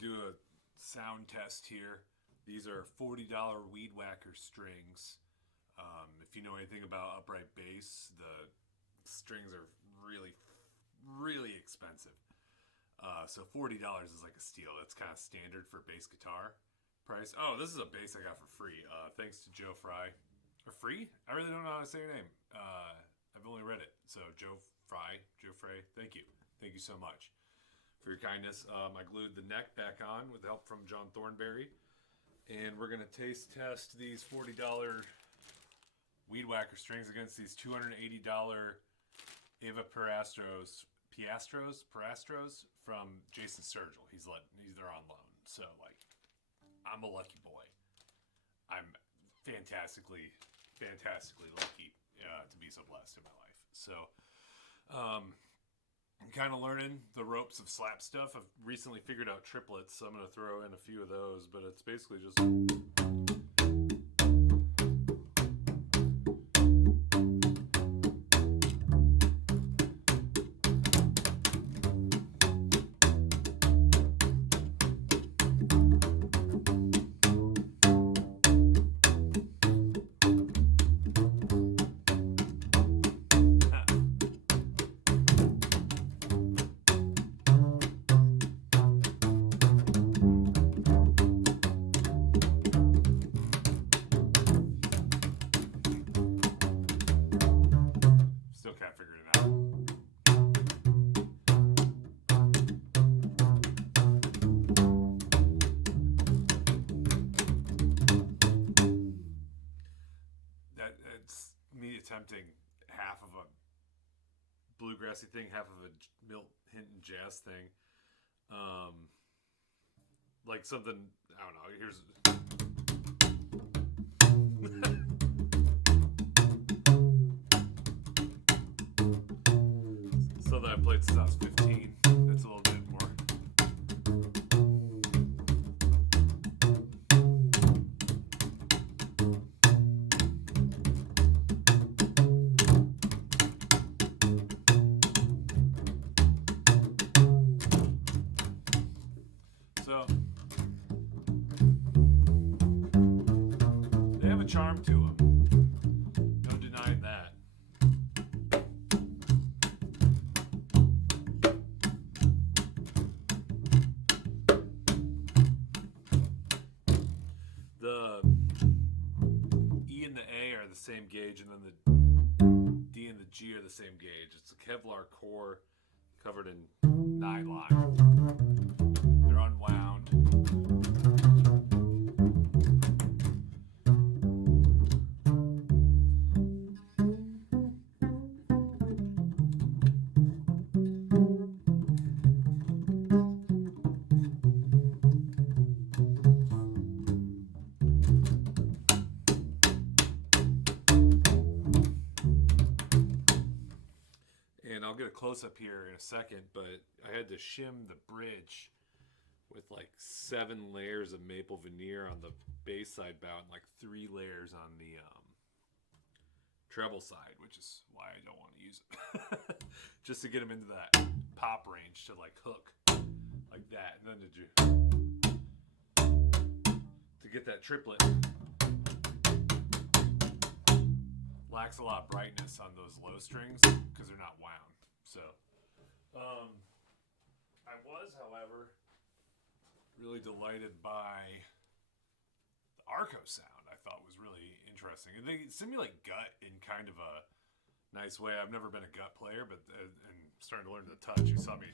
do a sound test here. These are $40 Weed Whacker strings. If you know anything about upright bass, the strings are really, really expensive. So $40 is like a steal. That's kind of standard for bass guitar price. Oh, this is a bass I got for free. Thanks to Joe Fry. Or free? I really don't know how to say your name. I've only read it. So Joe Fry, thank you. Thank you so much for your kindness. I glued the neck back on with help from John Thornberry. And we're going to taste test these $40 Weed Whacker strings against these $280 Evah Pirastros from Jason Sturgill. They're on loan. So, like, I'm a lucky boy. I'm fantastically lucky to be so blessed in my life. So, I'm kind of learning the ropes of slap stuff. I've recently figured out triplets, so I'm going to throw in a few of those, but it's basically just... Still can't figure it out. It's me attempting half of a bluegrassy thing, half of a Milt Hinton jazz thing. Like something, I don't know, here's... So that I played since I was 15. That's a little bit more. So they have a charm to them. No denying that. The E and the A are the same gauge, and then the D and the G are the same gauge. It's a Kevlar core covered in nylon. They're unwound. And I'll get a close-up here in a second, but I had to shim the bridge with like 7 layers of maple veneer on the bass side bout and like 3 layers on the treble side, which is why I don't want to use it. Just to get them into that pop range to like hook like that. And then to get that triplet, lacks a lot of brightness on those low strings because they're not wound. So, I was, however, really delighted by the Arco sound. I thought was really interesting, and they simulate gut in kind of a nice way. I've never been a gut player, but and starting to learn the touch. You saw me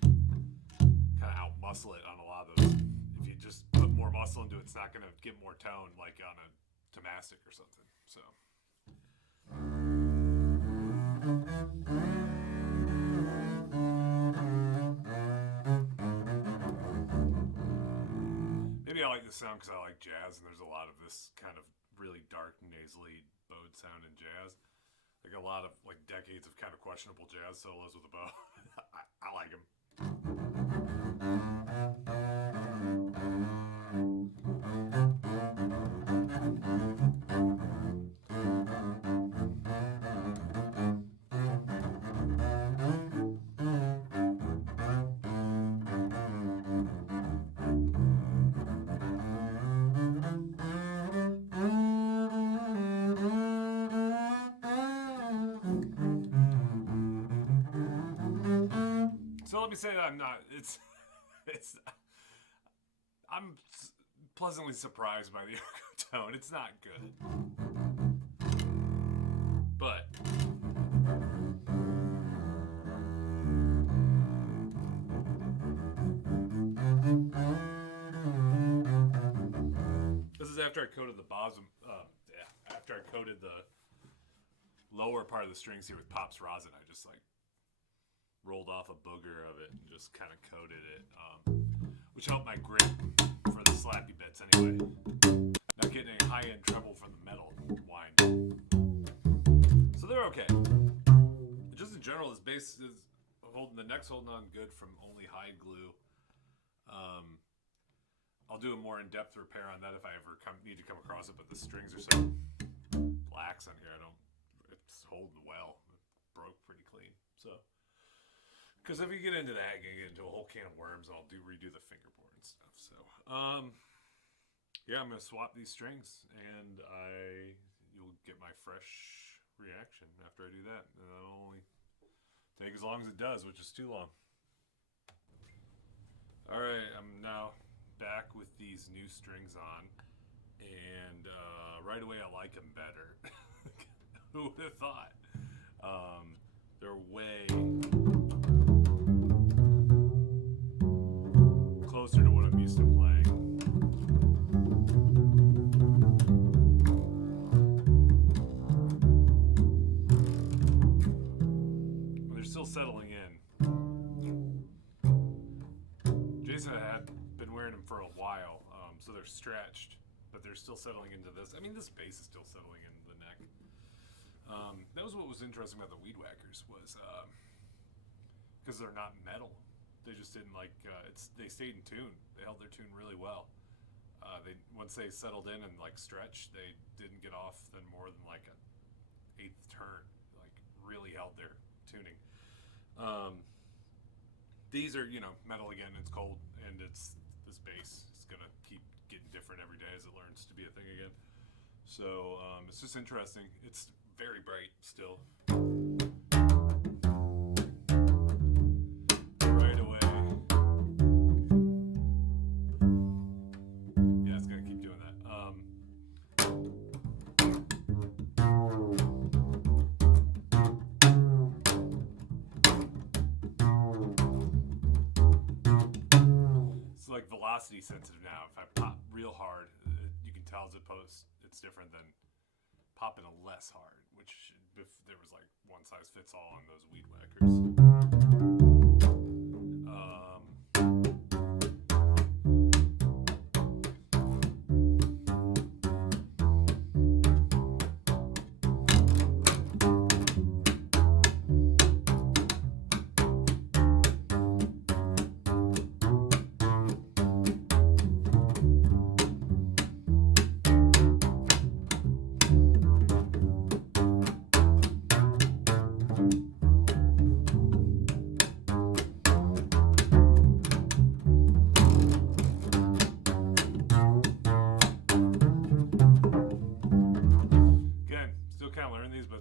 kind of out muscle it on a lot of those. If you just put more muscle into it, it's not going to get more tone like on a Tomastic or something. So. Maybe I like this sound because I like jazz, and there's a lot of this kind of really dark, nasally bowed sound in jazz. Like a lot of like decades of kind of questionable jazz solos with a bow. I like them. let me say that I'm not. It's. I'm pleasantly surprised by the Ergo Tone. It's not good, but this is after I coated the bottom. After I coated the lower part of the strings here with Pop's rosin. I just like rolled off a booger of it and just kind of coated it, which helped my grip for the slappy bits anyway. Not getting any high-end treble from the metal wind. So they're okay. Just in general, this bass is holding, the neck's holding on good from only hide glue. I'll do a more in-depth repair on that if I ever need to come across it, but the strings are so lax on here, it's holding well. It broke pretty clean. So, because if you get into that, you're going to get into a whole can of worms, and I'll redo the fingerboard and stuff. So, yeah, I'm going to swap these strings, and you'll get my fresh reaction after I do that. And it'll only take as long as it does, which is too long. All right, I'm now back with these new strings on, and right away I like them better. Who would have thought? They're way closer to what I'm used to playing. They're still settling in. Jason had been wearing them for a while, so they're stretched, but they're still settling into this. I mean, this bass is still settling into the neck. That was what was interesting about the Weed Wackers was because they're not metal. They just didn't like they stayed in tune. They held their tune really well. Once they settled in and like stretched, they didn't get off than more than like an eighth turn. Like really held their tuning. These are, metal again. It's cold, and this bass is gonna keep getting different every day as it learns to be a thing again. So it's just interesting. It's very bright still. Right away. Yeah, it's gonna keep doing that. It's like velocity sensitive now. If I pop real hard, you can tell as opposed it's different than popping a less hard, which if there was like one size fits all on those Weed Wackers.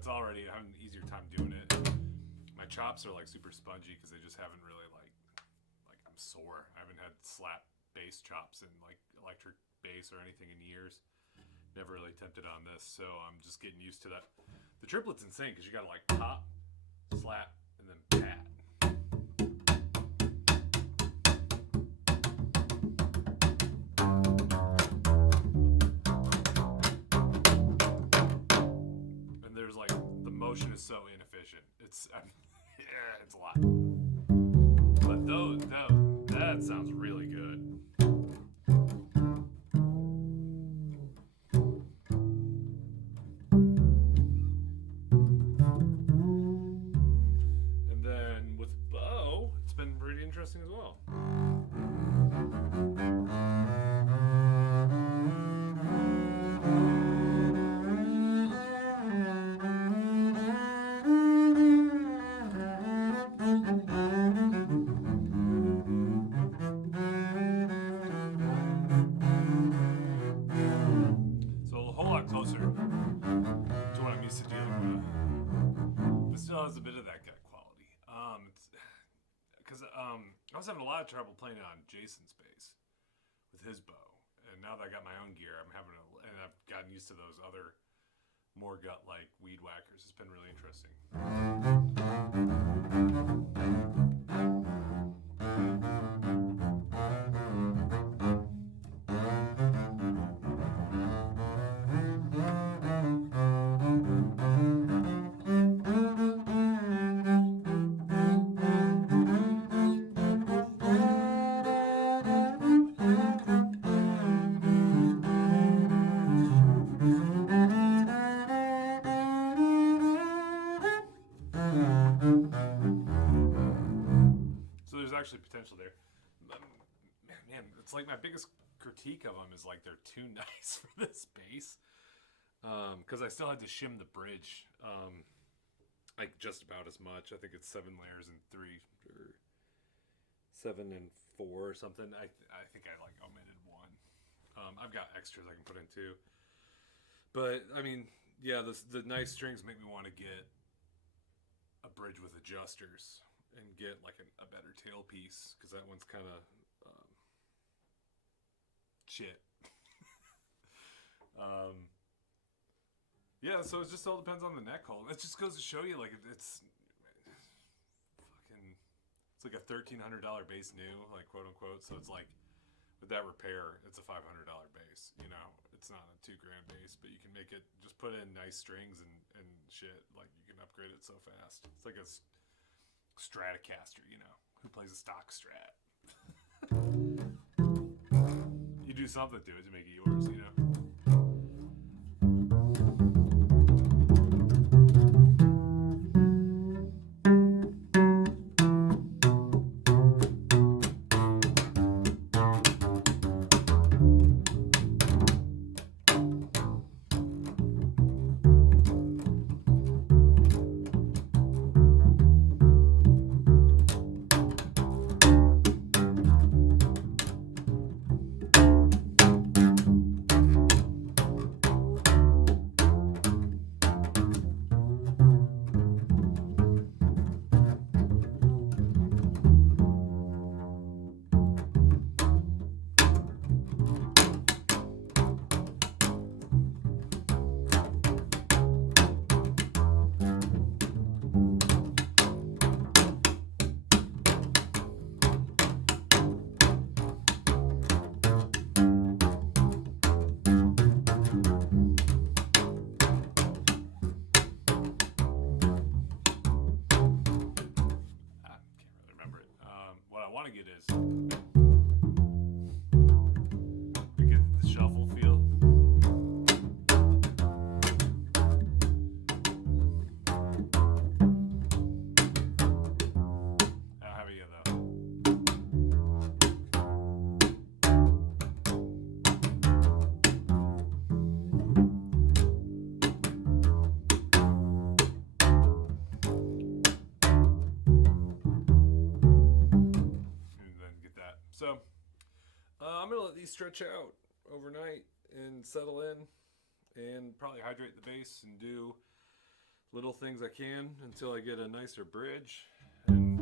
Already having an easier time doing it. My chops are like super spongy because they just haven't really like I'm sore. I haven't had slap bass chops and like electric bass or anything in years. Never really tempted on this, so I'm just getting used to that. The triplet's insane because you gotta like pop, slap, and then pat. Motion is so inefficient. It's it's a lot. But that sounds really good. And then with bow, it's been pretty interesting as well. was having a lot of trouble playing it on Jason's bass with his bow, and now that I got my own gear, and I've gotten used to those other more gut-like weed whackers. It's been really interesting. So there's actually potential there. Man, it's like my biggest critique of them is like they're too nice for this bass. Because I still had to shim the bridge, like just about as much. I think it's 7 layers and 3, or 7 and 4 or something. I think I like omitted 1. I've got extras I can put in too. But I mean, yeah, the nice strings make me want to get a bridge with adjusters and get like a better tailpiece, because that one's kind of shit. Yeah, so it just all depends on the neck hole. It just goes to show you, like, it's like a $1,300 bass new, like, quote unquote. So it's like, with that repair, it's a $500 bass. You know, it's not a $2,000 bass, but you can make it, just put in nice strings and shit. Like, you can upgrade it so fast. It's like a Stratocaster, you know, who plays a stock Strat. You do something to it to make it yours, you know. Want to get is we get the shuffle feel. I don't have it yet though. So I'm gonna let these stretch out overnight and settle in, and probably hydrate the bass and do little things I can until I get a nicer bridge, and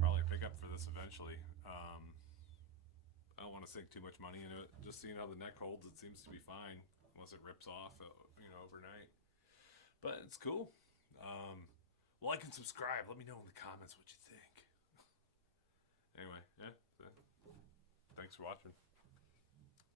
probably pick up for this eventually. I don't want to sink too much money into it. Just seeing how the neck holds, it seems to be fine unless it rips off, overnight. But it's cool. Like and subscribe. Let me know in the comments what you think. Anyway, yeah. Thanks for watching.